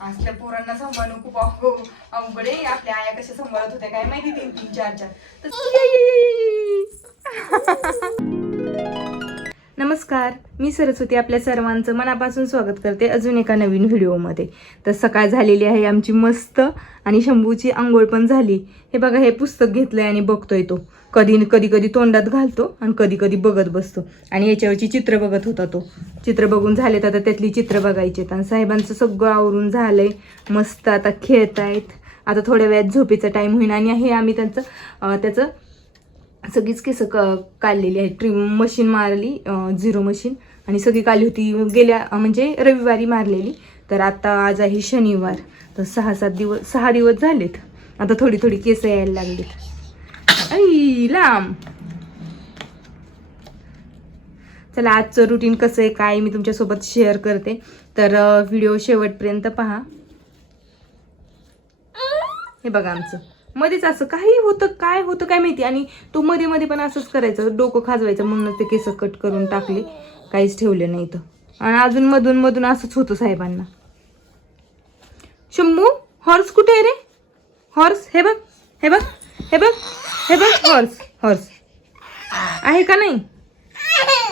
असल्या पोरांना सांभाळणं खूप अवघड आहे. आपल्या आया कशा सांभाळत होत्या काय माहिती, 3-3 4-4. नमस्कार, मी सरस्वती आपल्या सर्वांचं मनापासून स्वागत करते अजून एका नवीन व्हिडिओमध्ये. तर सकाळ झालेली आहे आमची मस्त आणि शंभूची आंघोळ पण झाली. हे बघा, हे पुस्तक घेतलंय आणि बघतोय तो. कधी कधी तोंडात घालतो आणि कधी कधी बघत बसतो. आणि याच्यावरची चित्र बघत होता तो. चित्र बघून झालेत, आता त्यातली चित्र बघायची. आणि साहेबांचं सगळं आवरून झालंय, मस्त आता खेळतायत. आता थोड्या वेळात झोपेचा टाईम होईल आणि हे आम्ही त्याचं सगळीच केस काढलेली आहे. ट्रिम मशीन मारली, झिरो मशीन, आणि सगळी काढली होती गेल्या म्हणजे रविवारी मारलेली. तर आता आज आहे शनिवार, तर 6 दिवस झालेत. आता थोडी थोडी केस यायला लागलीत. ऐ लांब. चला, आजचं रुटीन कसं आहे काय मी तुमच्यासोबत शेअर करते, तर व्हिडिओ शेवटपर्यंत पहा. हे बघा, आमचं मध्येच असं काही होतं, काय होतं काय माहिती. आणि तो मध्ये मध्ये पण असंच करायचं, डोकं खाजवायचं, म्हणून ते केस कट करून टाकले, काहीच ठेवले नाही तर. आणि अजून मधून मधून असंच होतं साहेबांना. शंभू, हॉर्स कुठे आहे रे? हॉर्स, हे बघ हे बघ हे बघ हे बघ, हॉर्स आहे का?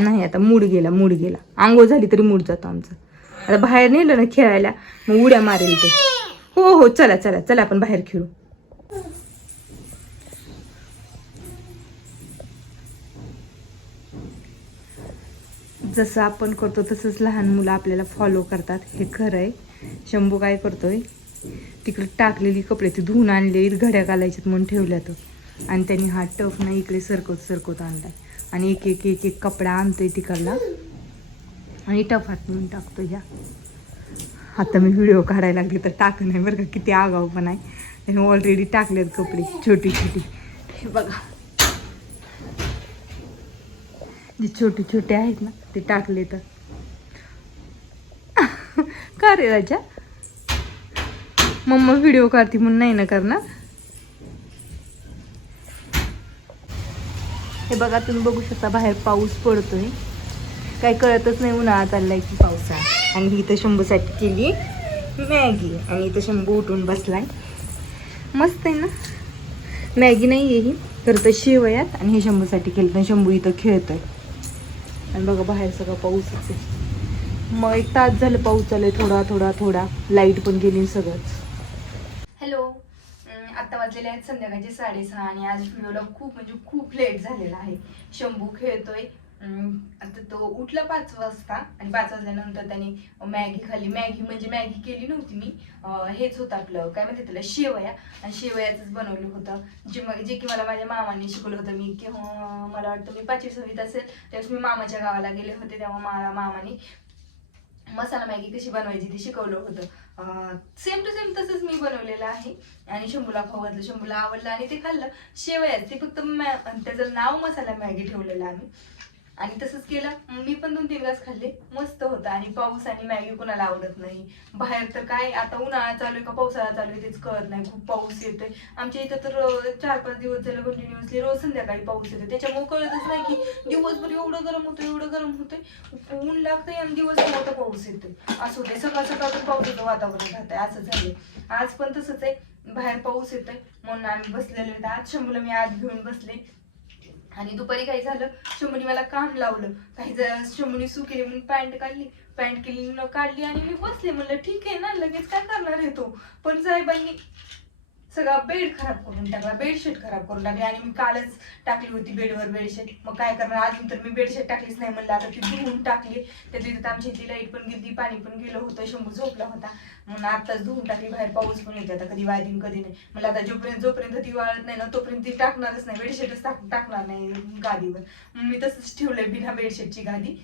नाही, आता मूड गेला. आंघोळ झाली तरी मूड जातो आमचं. आता बाहेर नेलं ना खेळायला, मग उड्या मारेल तो. हो, चला आपण बाहेर खेळू. जसं आपण करतो तसंच लहान मुलं आपल्याला फॉलो करतात, हे खरं आहे. शंभू काय करतोय, तिकडे टाकलेली कपडे ती धुवून आणलेली घड्या घालायच्यात म्हणून ठेवल्या तो. आणि त्यांनी हा टफ ना इकडे सरकवत आणलाय. आणि एक कपडा आणतोय तिकडला आणि टफ हात म्हणून टाकतो. ह्या आता मी व्हिडिओ काढायला लागले तर टाक नाही बरं का, किती आगाऊ पण आहे. त्याने ऑलरेडी टाकलेत कपडे छोटी. हे बघा, जे छोटे आहेत ना ते टाकले. तर का रे राजा, मम्मा व्हिडिओ काढते म्हणून नाही ना करणार. हे बघा, तुम्ही बघू शकता बाहेर पाऊस पडतोय. काही कळतच नाही उन्हाळा चाललाय की पावसाळा. आणि इथं शंभूसाठी केली मॅगी, आणि इथं शंभू उठून बसलाय. मस्त आहे ना. मॅगी नाही आहे ही, तर शेवयात, आणि हे शंभूसाठी केलं. तर शंभू इथं खेळतोय. आणि बघा बाहेर सगळं पाऊसच आहे. मग 1 तास झालं पाऊस चालू आहे, थोडा. लाईट पण गेली सगळंच. हॅलो, आता वाजलेले आहेत संध्याकाळचे 6:30 आणि आज व्हिडिओला खूप लेट झालेला आहे. शंभू खेळतोय. आता तो उठला 5 वाजता, आणि 5 वाजल्यानंतर त्याने मॅगी खाल्ली. मॅगी केली नव्हती मी, हेच होतं आपलं काय म्हणते त्याला, शेवया. आणि शेवयाचंच बनवलं होतं, जे की मला माझ्या मामाने शिकवलं होतं. मला वाटतं मी 5वी-6वीत असेल त्यावेळेस मी मामाच्या गावाला गेले होते, तेव्हा मला मामाने मसाला मॅगी कशी बनवायची ते शिकवलं होतं. सेम टू सेम तसंच मी बनवलेलं आहे. आणि शंभूला खाऊ घातलं, शंभूला आवडलं आणि ते खाल्लं. शेवयाच ते फक्त त्याचं नाव मसाला मॅगी ठेवलेलं आम्ही. आणि तसंच केलं. मी पण 2-3 ग्लास खाल्ले, मस्त होतं. आणि पाऊस आणि मॅगी कोणाला आवडत नाही. बाहेर तर काय, आता उन्हाळा चालू आहे का पावसाळा चालू आहे तेच कळत नाही. खूप पाऊस येतोय आमच्या इथं. तर 4-5 दिवस झालं कंटिन्युअसली रोज संध्याकाळी पाऊस येतो. त्याच्यामुळे कळतच नाही की दिवसभर एवढं गरम होतं, ऊन लागतंय आणि दिवसभर मोठा पाऊस येतोय. असं होतंय, सकाळ पावसाचं वातावरण राहतंय. असं झालंय. आज पण तसंच आहे, बाहेर पाऊस येतोय म्हणून आम्ही बसलेलो. आज शंभूला मी आत घेऊन बसले. आणि दुपारी काय झालं, शंभूने मला काम लावलं. शंभूने सू केली म्हणून पॅन्ट केली काढली आणि मी बसले. म्हणलं ठीक आहे ना, लगेच काय करणार आहे तो. पण साहेबांनी सगळा बेड खराब करून टाकला, बेडशीट खराब करून टाकली. आणि मी कालच टाकली होती बेडवर बेडशीट, मग काय करणार, अजून तर मी बेडशीट टाकलीच नाही. म्हणलं आता ती धुवून टाकली. त्यातली आमची इथली लाईट पण गेली, पाणी पण गेलं होतं, शंभू झोपला होता म्हणून आत्ताच धुवून टाकली. बाहेर पाऊस पण येते, आता कधी वाळीन कधी नाही. मला आता जोपर्यंत ती वाळत नाही ना तोपर्यंत ती टाकणारच नाही, बेडशीटच टाकणार नाही गादीवर. मी तसंच ठेवलंय बिना बेडशीटची गादी.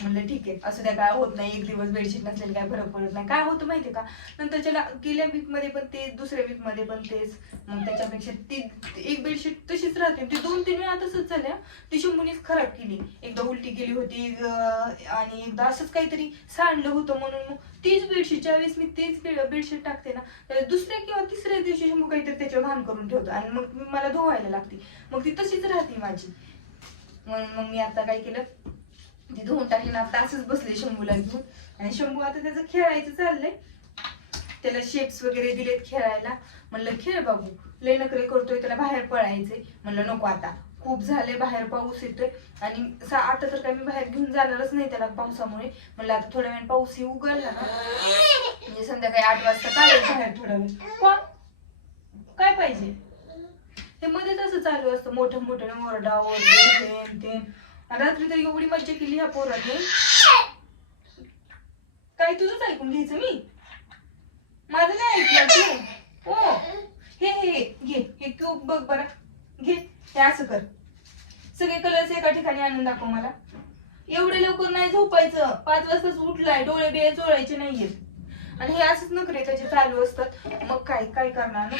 म्हणलं ठीक आहे, असं त्या काय होत नाही, 1 दिवस बेडशीट नसलेली काय फरक पडत नाही. काय होतं माहितीये का, नंतरच्या गेल्या वीकमध्ये पण तेच, दुसऱ्या वीकमध्ये पण तेच. मग त्याच्यापेक्षा ती एक बेडशीट तशीच राहते. ती 2-3 वेळा तसंच झाल्या. ती शंभूनीच खराब केली. एकदा उलटी केली होती आणि एकदा असंच काहीतरी सांडलं होतं म्हणून मग तीच बेडशीट, ज्यावेळेस मी तीच बेडशीट टाकते ना त्यावेळेस दुसऱ्या किंवा तिसऱ्या दिवशी शंभू काहीतरी त्याच्यावर घाण करून ठेवतो आणि मग मला धुवायला लागते. मग ती तशीच राहते माझी. मग मी आता काय केलं, ती धुवून टाकली ना. आता असंच बसले शंभूला घेऊन. आणि शंभू आता त्याचं खेळायचं चाललंय. त्याला शेप्स वगैरे दिलेत खेळायला. म्हणलं खेळ बाबू, लय नखरे करतोय, त्याला बाहेर पळायचे. म्हणलं नको आता, खूप झाले, बाहेर पाऊस येतोय आणि आता तर काय मी बाहेर घेऊन जाणारच नाही त्याला पावसामुळे. म्हणलं आता थोड्या वेळ पाऊस ही उघडला ना, म्हणजे संध्याकाळी 8 वाजता काढेल बाहेर थोडा वेळ. काय पाहिजे हे मध्येच असं चालू असतं, मोठं मोठं ओरडा ओरडे. रात्री तर एवढी मज्जा केली ह्या पोराने. काय तुझंच ऐकून घ्यायचं मी, माझं नाही ऐकलं तू. हो हे हे घे, हे क्यूब बघ बरं, घे हे असं कर. सगळे कलर्स एका ठिकाणी आणून दाखव मला. एवढे लवकर नाही झोपायचं, 5 वाजताच उठलाय, डोळे बिळे चोळायचे नाहीयेत आणि हे असंच नखरे त्याचे चालू असतात. मग काय काय करणार ना.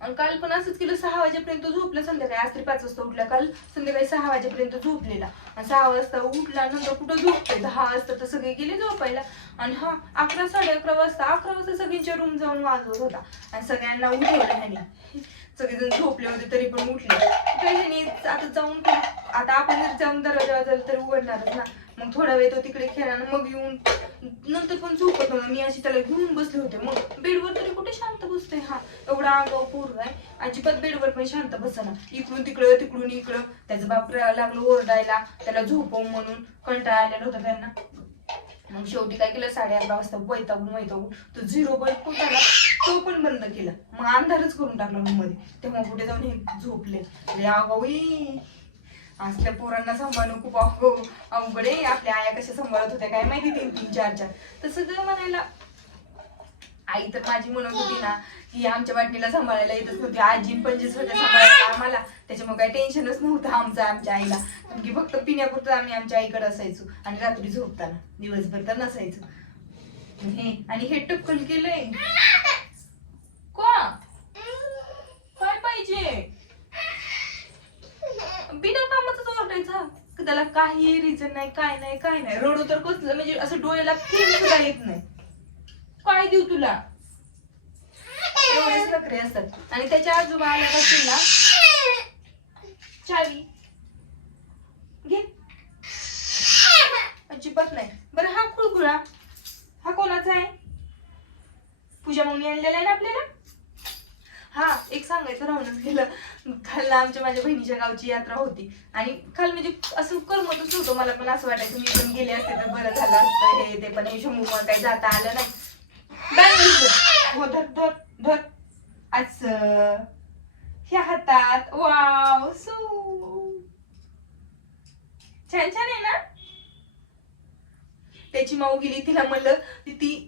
आणि काल पण असंच केलं, 6 वाजेपर्यंत झोपलं संध्याकाळी. आज तरी 5 वाजता उठला, काल संध्याकाळी 6 वाजेपर्यंत झोपलेला. आणि 6 वाजता उठला नंतर कुठं झोपते, 10 वाजता तर सगळे गेले झोपायला. आणि 11 साडे 11 वाजता सगळ्यांच्या रूम जाऊन वाजवत होता आणि सगळ्यांना उठवलं ह्याने. सगळेजण झोपले होते तरी पण उठले. काय ह्याने आता जाऊन, आता आपण जर जाऊन दरवाजा वाजवला तरी उघडणारच ना. मग थोडा वेळ तो तिकडे खेळला, मग येऊन नंतर पण झोपत नव्हता. मी अशी त्याला घेऊन बसले होते, मग बेडवर तरी कुठे शांत बसतोय. एवढा आगाऊ पोरगा आहे, अजिबात बेडवर पण शांत बसना. इकडून तिकडं तिकडून इकडं. त्याचं बाप लागलं ओरडायला त्याला झोपव म्हणून. कंटाळा आलेला होता त्यांना. मग शेवटी काय केलं, 11:30 वाजता वैतागून तो 0 बल्ब होता ना, तो पण बंद केला. मग अंधारच करून टाकला रूम मध्ये. तेव्हा कुठे जाऊन हे झोपले. आगाऊ असल्या पोरांना सांभाळणं खूप अवघड आहे. आपल्या आया कशा सांभाळत होत्या काय माहिती, 3-3, 4-4. तर सगळं म्हणायला आई तर माझी म्हणत होती ना की आमच्या वाटणीला सांभाळायला येतच नव्हती. आजी 25 होत्या सांभाळायला आम्हाला, त्याच्यामुळे काही टेन्शनच नव्हतं आमच्या आईला. की फक्त पिण्यापुरतं आम्ही आमच्या आईकडे असायचो आणि रात्री झोपताना, दिवसभर तर नसायचो. आणि हे टक्कल केलंय. काय पाहिजे, बिना कामाच ओरडायचा. त्याला काही रिझन नाही, काय नाही. रडू तर कसलं, म्हणजे असं डोळ्याला थेंब सुद्धा येत नाही. काय देऊ तुला, एवढेच नखरे असतात. आणि त्याच्या आजोबा आल्यापासून ना, चावी घे, अजिबात नाही. बरं हा खुळखुळा, हा कोणाचा आहे? पूजा मौनी आणलेला आहे ना आपल्याला. एक सांगायचं राहूनच गेलं. काल आमच्या माझ्या बहिणीच्या गावची यात्रा होती आणि काल म्हणजे असं करमतच होतं. मला पण असं वाटायचं मी पण गेले असते तर बरं झालं असतं. हे ते पण हे शंभू मला काही जाता आलं नाही. हो धर असं ह्या हातात. वाव छान आहे ना. त्याची माऊ गेली, तिला म्हणलं ती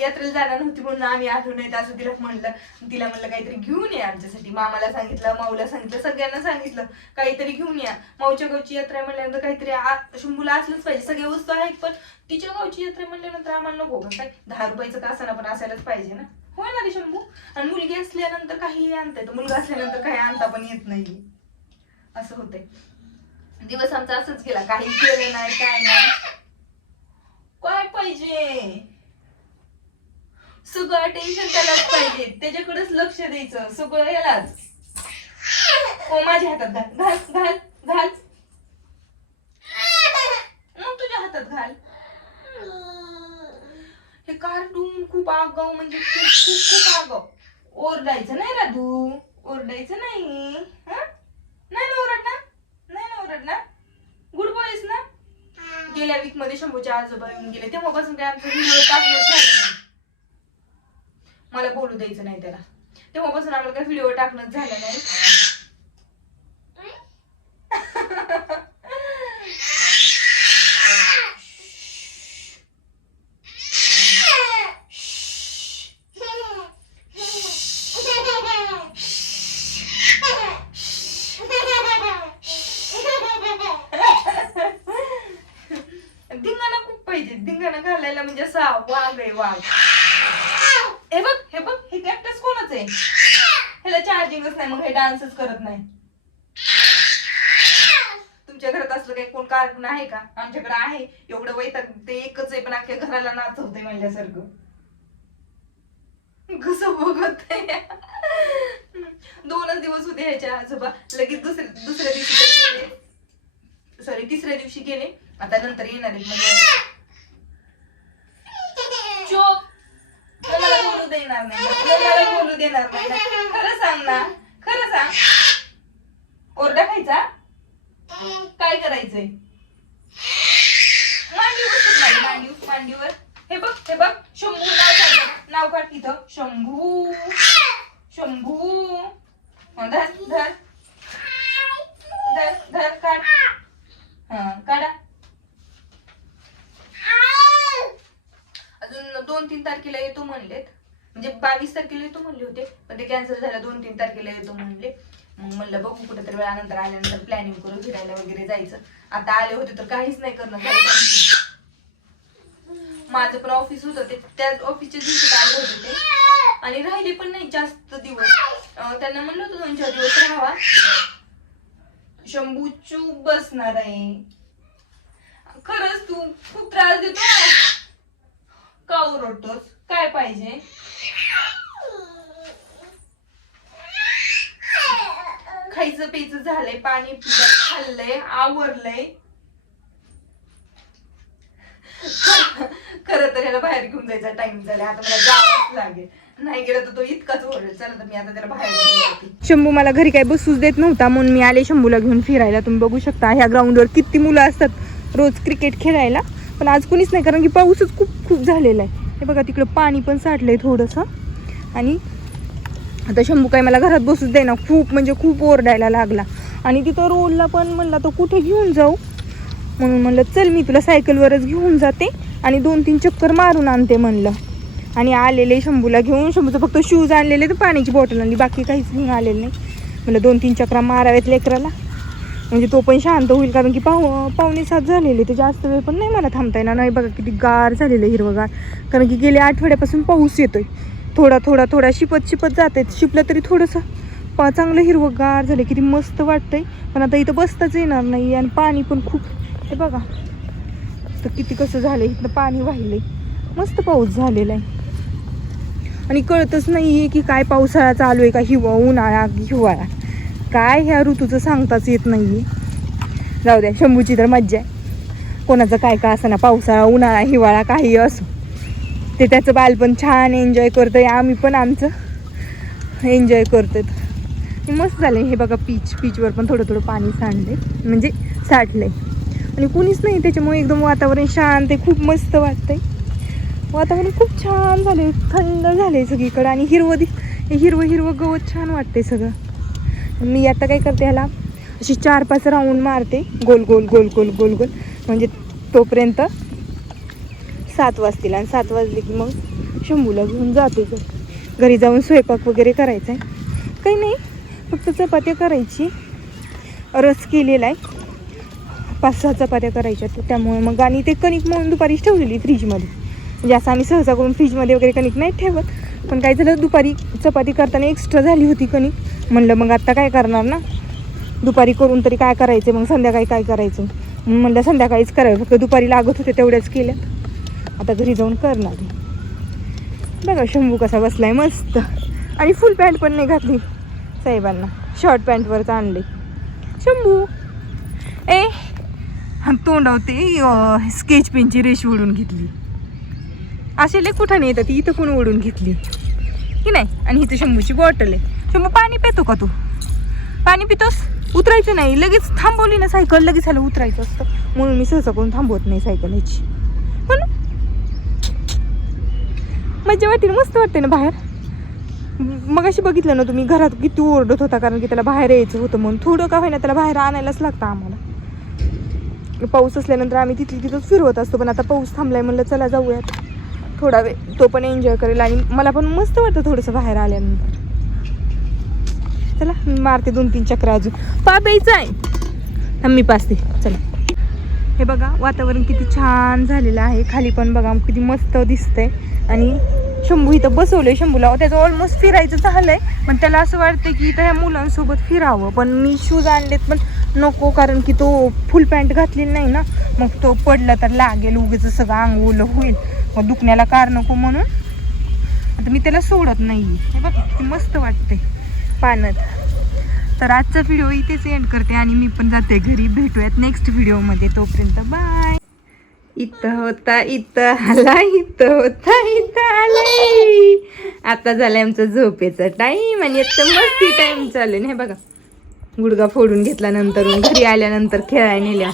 यात्रेला जाणार नव्हती म्हणून आम्ही आलो नाही असं तिला म्हणलं. तिला म्हणलं काहीतरी घेऊन या आमच्यासाठी. मामाला सांगितलं, माऊला सांगितलं, सगळ्यांना सांगितलं काहीतरी घेऊन या. माऊच्या गावची यात्रा म्हणल्यानंतर काहीतरी शंभूला असलंच पाहिजे. सगळ्या वस्तू आहेत पण तिच्या गावची यात्रा म्हणल्यानंतर आम्हाला नको काय 10 रुपयाचं का असताना पण असायलाच पाहिजे ना. होय ना रे शंभू. आणि मुलगी असल्यानंतर काही आणता येतं, मुलगा असल्यानंतर काही आणता पण येत नाही. असं होतंय. दिवस आमचा असंच गेला, काही केलं नाही, काय नाही. काय पाहिजे, सगळं टेन्शन त्यालाच पाहिजे, त्याच्याकडेच लक्ष द्यायचं सगळं यालाच. माझ्या हातात घाल मग तुझ्या हातात घाल. हे कार्टून खूप आगाऊ, म्हणजे खूप आगाऊ. ओरडायचं नाही राधू, ओरडायचं नाही. नाही ना ओरडणार. गुड बॉयज ना. गेल्या वीक मध्ये शंभूच्या आजोबा येऊन गेले, तेव्हापासून काय आमचं व्हिडिओ टाकण्यात झालं नाही. मला बोलू द्यायचं नाही त्याला, तेव्हापासून आम्हाला काही व्हिडिओ टाकणं झालं नाही. धिंगाणा खूप पाहिजे, धिंगाणा घालायला म्हणजे असा वाघ आहे वाघ. हे बघ हे कॅक्टस कोणाच आहे, ह्याला चार्जिंगच नाही, मग हे डान्सच करत नाही. तुमच्या घरात असलं काही कोण कार्टून आहे का? आमच्याकडे आहे. एवढं वैताग ते एकच आहे पण अख्ख्या घराला नाचवतंय म्हणल्यासारखं. कसं बघत 2च दिवस होते ह्याच्या आजोबा, लगेच दुसऱ्या दिवशी गेले. सॉरी 3ऱ्या दिवशी गेले. आता नंतर येणार आहेत. म्हणजे चोप देणार नाही, मला बोलू देणार नाही ना. खरं सांग ना, खरं सांग. ओरडा खायचा? काय करायचंय? मांडीवर. हे बघ शंभू नाव काढ तिथं. शंभू. धर काढ. हा काढा. अजून 2-3 तारखेला येतो म्हणलेत, म्हणजे 22 तारखेला येतो म्हणले होते, पण ते कॅन्सल झालं. 2-3 तारखेला येतो म्हणले. मग म्हणलं बघू कुठेतरी वेळानंतर आल्यानंतर प्लॅनिंग करू फिरायला वगैरे जायचं. आता आले होते तर काहीच नाही करणं झालं. माझं पण ऑफिस होतं, ते त्याच ऑफिसच्या दिवशी आले होते ते, आणि राहिले पण नाही जास्त दिवस. त्यांना म्हणलं होतं 2-4 दिवस राहावा. शंभू चूप बसणार आहे. खरंच तू खूप त्रास देतो ना. का ओरडतोस? काय पाहिजे? खायचं प्यायचं झालंय, पाणी पिलं, खाल्लंय, आवरलंय. खरं तर ह्याला बाहेर घेऊन जायचा टाइम झाला. आता मला जावंच लागेल. नाही गेलं तर तो इतकाच ओरडेल. चला तर मी आता त्याला बाहेर घेऊन जाते. शंभू मला घरी काही बसूच देत नव्हता, म्हणून मी आले शंभूला घेऊन फिरायला. तुम्ही बघू शकता ह्या ग्राउंडवर किती मुलं असतात रोज क्रिकेट खेळायला, पण आज कोणीच नाही, कारण की पाऊसच खूप झालेला आहे. हे बघा तिकडं पाणी पण साठलंय थोडंसं. आणि आता शंभू काय मला घरात बसूच दे ना, खूप ओरडायला लागला. आणि तिथं रोडला पण म्हणला तो कुठे घेऊन जाऊ, म्हणून म्हणलं चल मी तुला सायकलवरच घेऊन जाते आणि 2-3 चक्कर मारून आणते म्हणलं. आणि आलेले शंभूला घेऊन. शंभूचं फक्त शूज आणलेले तर पाण्याची बॉटल आणली, बाकी काहीच घेऊन आलेलं नाही. म्हणलं 2-3 चक्रा माराव्यात लेकराला, म्हणजे तो पण शांत होईल, कारण की 6:45 झालेले, तर जास्त वेळ पण नाही मला थांबता येणार. नाही बघा किती गार झालेलं, हिरवगार, कारण की गेल्या आठवड्यापासून पाऊस येतोय. थोडा शिपत जाते. शिपलं तरी थोडंसं चांगलं हिरवगार झालं, किती मस्त वाटतंय. पण आता इथं बसताच येणार नाही, आणि पाणी पण खूप. हे बघा तर किती कसं झालंय, इथलं पाणी वाहिलंय. मस्त पाऊस झालेला आहे, आणि कळतच नाहीये की काय पावसाळा चालू आहे का उन्हाळा हिवाळा, काय ह्या ऋतूचं सांगताच येत नाहीये. जाऊ द्या, शंभूची तर मज्जा आहे. कोणाचं काय असं ना, पावसाळा उन्हाळा हिवाळा काही असो, ते त्याचं बालपण छान एन्जॉय करतोय. आम्ही पण आमचं एन्जॉय करतोय. मस्त झालंय. हे बघा पीचवर पण थोडं पाणी सांडलंय, म्हणजे साठलंय, आणि कुणीच नाही, त्याच्यामुळे एकदम वातावरण शांत आहे. खूप मस्त वाटतंय. वातावरण खूप छान झालंय, थंड झालंय सगळीकडं, आणि हिरवं गवत छान वाटतंय सगळं. मी आता काय करते, ह्याला अशी 4-5 राऊंड मारते, गोल, म्हणजे तोपर्यंत 7 वाजतील. आणि 7 वाजले की मग शंभूला घेऊन जाते. घरी जाऊन स्वयंपाक वगैरे करायचा आहे. काही नाही, फक्त चपात्या करायची, रस केलेला आहे, 5-6 चपात्या करायच्या. त्यामुळे मग, आणि ते कणिक म्हणून दुपारीच ठेवलेली फ्रीजमध्ये, म्हणजे असं आम्ही सहसा करून फ्रीजमध्ये वगैरे कणिक नाही ठेवत. पण काय झालं, दुपारी चपाती करताना एक्स्ट्रा झाली होती कणिक. म्हणलं मग आता काय करणार ना, दुपारी करून तरी काय करायचं, मग संध्याकाळी काय करायचं. म्हणलं संध्याकाळीच करावं, फक्त दुपारी लागत होते तेवढ्याच केल्या. आता घरी जाऊन करणार. बघा शंभू कसा बसलाय मस्त, आणि फुल पॅन्ट पण नाही घातली साहेबांना, शॉर्ट पॅन्टवरच आणले. शंभू तोंडावते स्केच पेनची रेष ओढून घेतली. असे लय कुठं नाही येतात, इथं पण ओढून घेतली की नाही. आणि इथं शंभूची बॉटल आहे. शंभू पाणी पितो का तू? पाणी पितोस? उतरायचं नाही, लगेच थांबवली ना सायकल लगेच ह्याला उतरायचं असतं, म्हणून मी सहसा करून थांबवत नाही सायकल ह्याची. हो ना, मज्जा वाटते ना, मस्त वाटते ना बाहेर. मग अशी बघितलं ना तुम्ही, घरात किती ओरडत होता, कारण की त्याला बाहेर यायचं होतं, म्हणून थोडं का होईना त्याला बाहेर आणायलाच लागतं आम्हाला. पाऊस असल्यानंतर आम्ही तिथंच फिरवत असतो, पण आता पाऊस थांबलाय, म्हणलं चला जाऊयात थोडा वेळ, तो पण एन्जॉय करेल, आणि मला पण मस्त वाटतं थोडंसं बाहेर आल्यानंतर. चला मारते 2-3 चक्र अजून. प्यायचं आहे, मी पाचते. चला, हे बघा वातावरण किती छान झालेलं आहे. खाली पण बघा किती मस्त दिसतंय. आणि शंभू इथं बसवलंय शंभूला, त्याचं ऑलमोस्ट फिरायचं झालंय, पण त्याला असं वाटतं की इथं ह्या मुलांसोबत फिरावं. पण मी शूज आणलेत, पण नको, कारण की तो फुल पॅन्ट घातलेली नाही ना, मग तो पडला तर लागेल, उगीच सगळं अंग ओलं होईल, मग दुखण्याला कार नको, म्हणून आता मी त्याला सोडत नाही. हे बघा किती मस्त वाटते पाण्यात. तर आजचा व्हिडिओ इथेच एंड करते, आणि मी पण जाते घरी. भेटूयात नेक्स्ट व्हिडिओमध्ये, तोपर्यंत बाय. इथं होता इथं आला, इथं होता इथं आलाय. आता झालाय आमचा झोपेचा टाइम आणि आता मस्ती टाइम चालू हे बघा. गुडगा फोडून घेतला नंतर घरी आल्यानंतर खेळायला नेल्या.